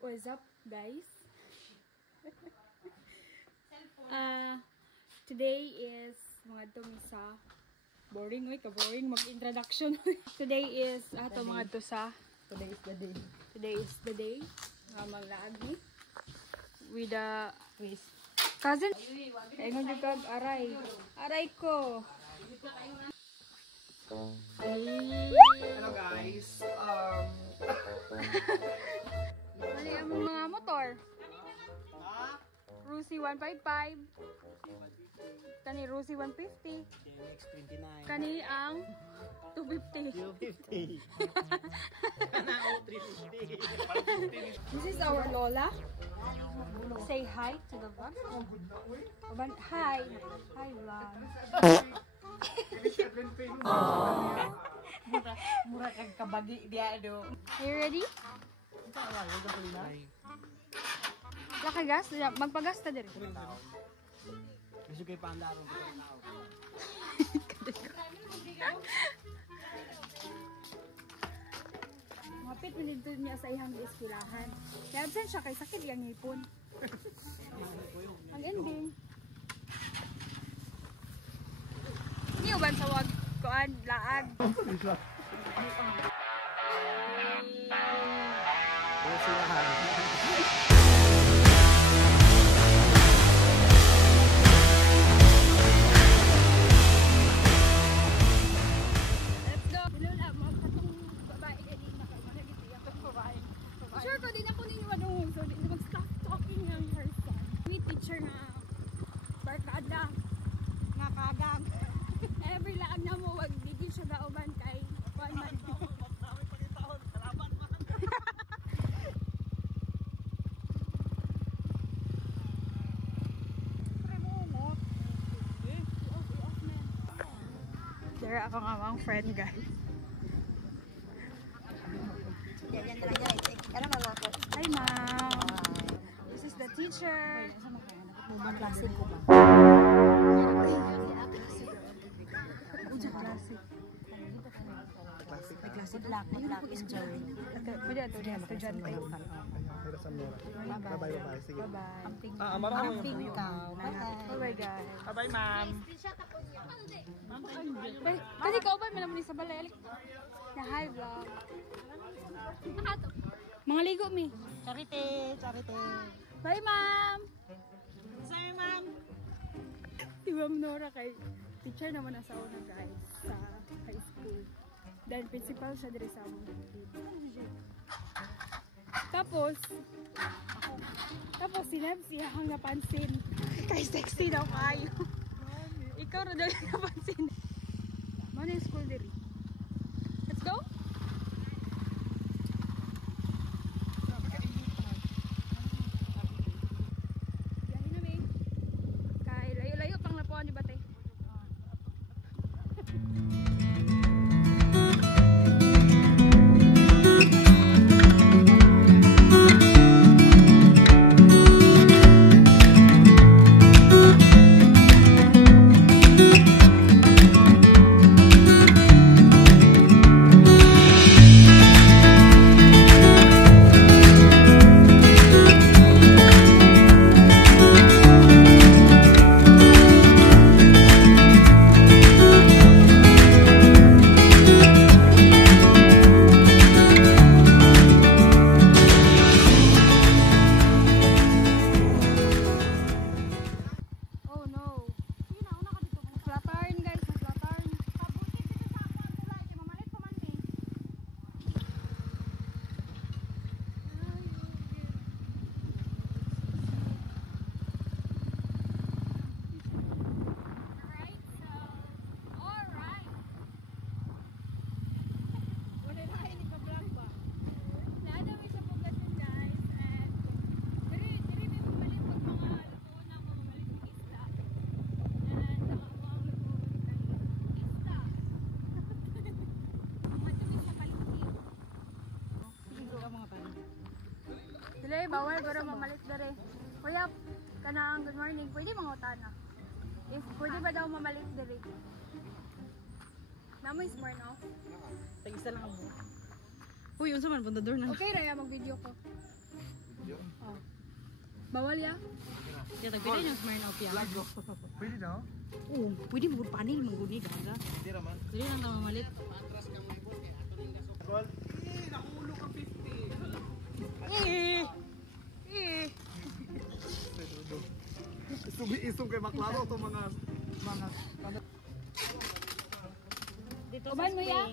What's up, guys? Today is mga to sa boring ka-boring mag-introduction. Today is ato mga to sa Today is the day. Today is the day nga maglaag ni with a Quiz. cousin. Ayun yung kag aray ko. Hello guys. Ano yung mga motor? Rusi 155. Kani Rusi 150. DMX29. Kani ang 250. 250. Kana 350. This is our Lola. Say hi to the vlog. Hi. Hi vlog. Mura kang kabagi dia do. Are you ready? Laka gas, magpagas ta diri. Gusto kay pandaro. Mapit nito niya sa ihang eskwelahan. Kaya absent siya kay sakit yang ngipon. Ang ending. Niyo ba sa wag koan laag? Let's go. Lula, magkatong babae ganit na kay magigiti ang babae. Sure ko din ako ninyo madungog so di mag-stop talking ng person. Ni teacher na barkada nga kagang. Every laag na mo wag didi siya dauban kay kuan man. There ako nga mga friend guys. Hi ma'am. This is the teacher. Klase ko ba? May klase black enjoy. Pwede ito niya, estudyante. Bye-bye. Sige. Bye-bye. Amping ka. Bye-bye guys. Bye-bye, ma'am. Kasi ikaw ba may naman sa balay? Na hi vlog. Mga ligo mi. Charite. Bye ma'am. Sorry, ma'am. Si Ma'am Nora kay teacher naman na sa una guys sa high school. Then principal siya diri sa among Tapos sinab siya hang napansin kay sexy daw kayo. Ikaw ra daw napansin. Mo na yung school diri. Let's go. Yahin na mi. Kay layo-layo pang lapuan di bate. Dili, bawal guro mamalit dere. Kuya, kanang good morning. Pwede mga utana. If pwede ba daw mamalit dere? Namo is more no? Tag-isa lang ako. Uy, unsa man pundador na. Okay ra ya mag-video ko. Bawal ya? Kaya tagpili yung Smirnoff yan. Pwede na? Oo, pwede mo panil mangguni gaga. Hindi naman. Pwede lang tama malit. Gold. Nakulo ka 50. Isum kay Baklaro to mga Dito Uban mo ya?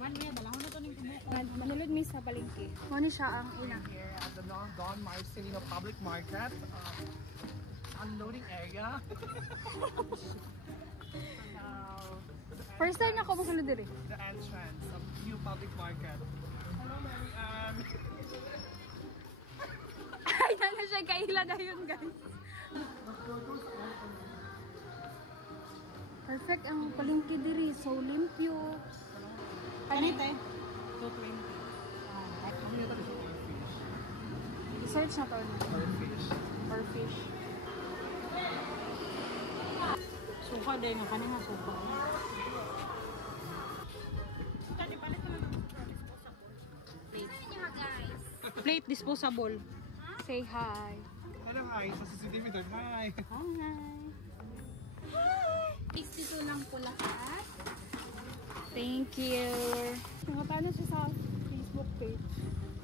Uban mo ya, balahon na to ng kubuko. Manulod mi sa palengke. Muna siya ang una. here at the Don Marcelino Public Market unloading area. Now, First time na ako masulod diri. the entrance of new public market. Hello, Mary Ann. Ay, na siya kaila na yun, guys. Perfect ang palengke diri. So limpyo. Kanita eh. 220. Ano yung tayo sa fish? Search na to. Or fish? Or fish. Suka din, ang kanina suka. Plate disposable. Say hi. Hello, hi. Sa CCTV doon. Hi. Hi. 62 lang po lahat. Thank you. Nakatana siya sa Facebook page.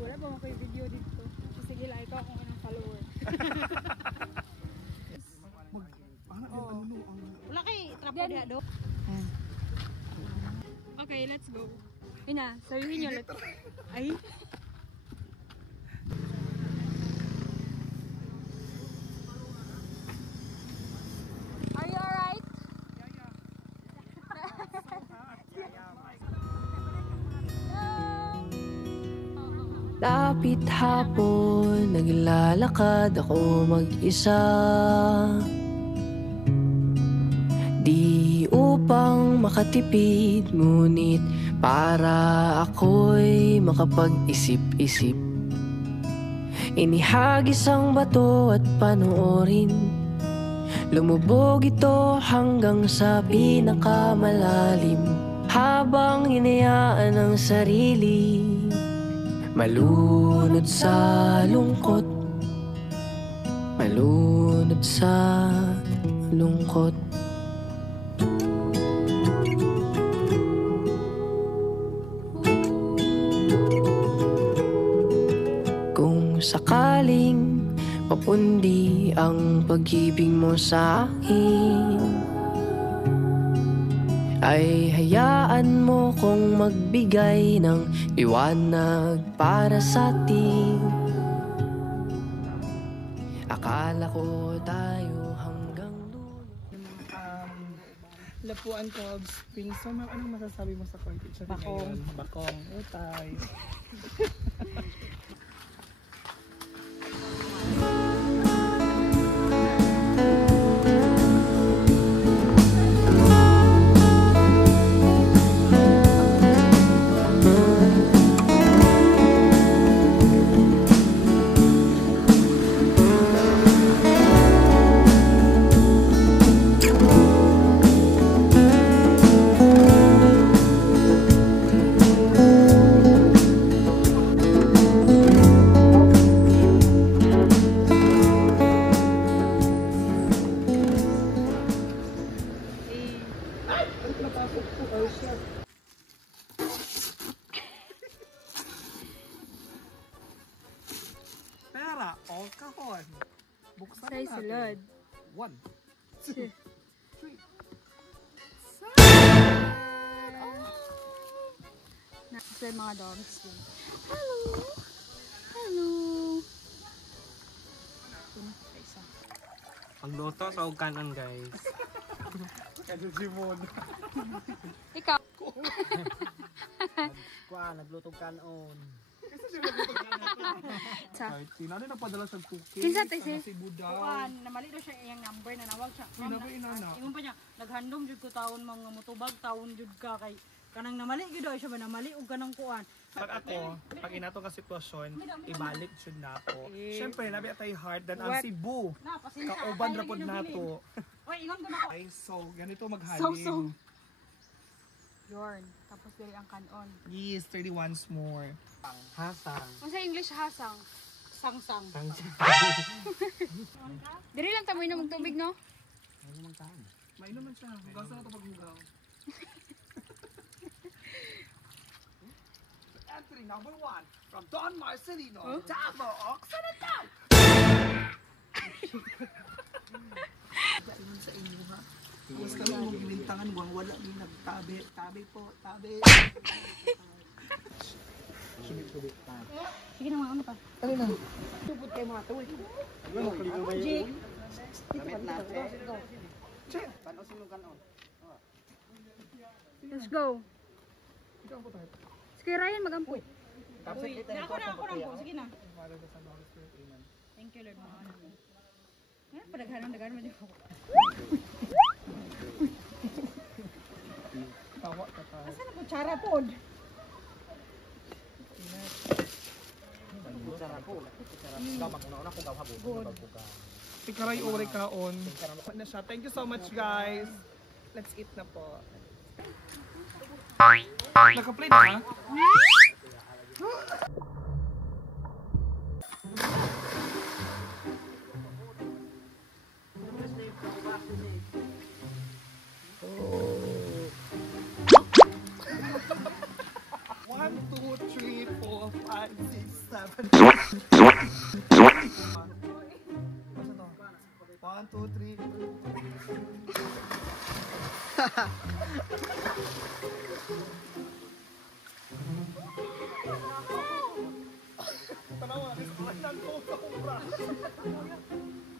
Wala pa mo kayo video dito. So, sige lang, ikaw kung anong follower. Wala kay trapo Then- diha do. Okay, let's go. Ina, sabihin niyo ulit. Ay. Are you alright? Dapit hapon, naglalakad ako mag-isa. Di upang makatipid, ngunit para ako'y makapag-isip-isip. Inihagis ang bato at panoorin. Lumubog ito hanggang sa pinakamalalim. Habang inayaan ang sarili malunod sa lungkot, malunod sa lungkot. Kung sakaling mapundi ang pag-ibig mo sa akin, ay hayaan mo kong magbigay ng liwanag para sa atin. Akala ko tayo hanggang dulo. Lapuan Cove Spring. So, ma'am, anong masasabi mo sa Cortez? Bakong. Bakong. Utay. Pera, o kahon. Buksan Say natin. sulod. 1, 2, 3. Nasa yung mga dogs. Hello! Hello! Isa. Pagluto sa uganan, guys. Kasi Jimon. Ikaw. Kuha, naglutog kanon. Kasi Jimon dito Sa. kahit ano napadala sa 2K. Kinsa tayo, sis? Sa Cebu daw. Kuan, namali daw siya iyang number na nawag siya. Sino ba inana? Ingon pa niya, naghandom jud ko taon mga motubag, taon jud ka kay kanang namali gid ay siya ba namali og kanang kuan. Pag ako, pag inato ka sitwasyon, ibalik jud na ako. Siyempre, nabi atay hard dan ang What? Cebu. Na pasensya. Kauban ra pod nato. Oy, ingon ko na ko. Ay, so, ganito maghaling. So. Yorn. Tapos dili ang kanon. Yes, 30 once more. Hasang. Kung sa English, hasang. Sang-sang. Diri lang tamoy na magtubig, no? May naman siya. Gasa na ito pag-hugaw. Entry number 1 from Don Marcelino. Tabo, Occidental! Iman sa inyo ha. Mas kami mong gilintangan buwang wala ni nagtabi. Tabi po, tabi. Sige na mga ano pa. Tupot kayo mga tuwi. Gamit natin. Check! Panosin mo kanon. Let's go. Sige, Ryan, magampoy. Kapsat kita Ako na po. Sige na. Thank you, Lord. Padaghanon mo dito. Tawa ka tayo. Saan ang kutsara po? Kutsara ko. Gamak una ko gaw habon. Ikaray ore kaon. Na siya. Thank you so much guys. Let's eat na po. Naka-play na ka? One, two, three, four, five, six, seven. One, two, three.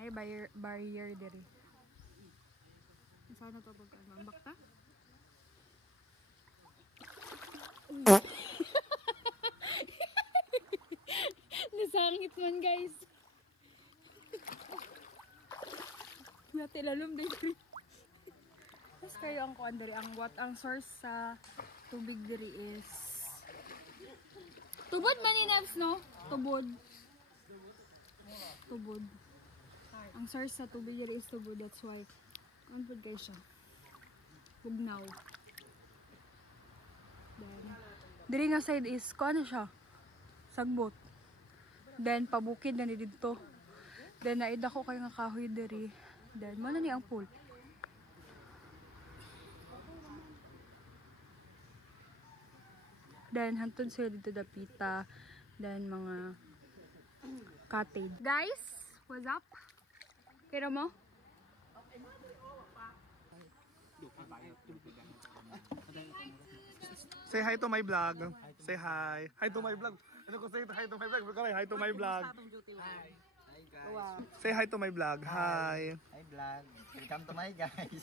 Ay, barrier diri. Saan na to pag mambak ta? Nasangit man guys. Mati lalom diri. Mas kayo ang kuan diri ang source sa tubig diri is tubod man ni Nabs, no? Tubod. Ang source sa tubig diri is tubod, that's why unpod guys siya. Bugnaw. Then diri nga side is kuan siya. Sagbot. Then pabukid na ni didto. Then naida ko kay nga kahoy diri. Then mo na ni ang pool. Then hantod sila dito dapita. Then mga cottage. Guys, what's up? Kira mo? Say hi to my vlog. Say hi. Hi to my vlog. Ano ko say hi to my vlog? Hi to my vlog. Say hi to my vlog. Hi. Hi vlog. Welcome to my guys.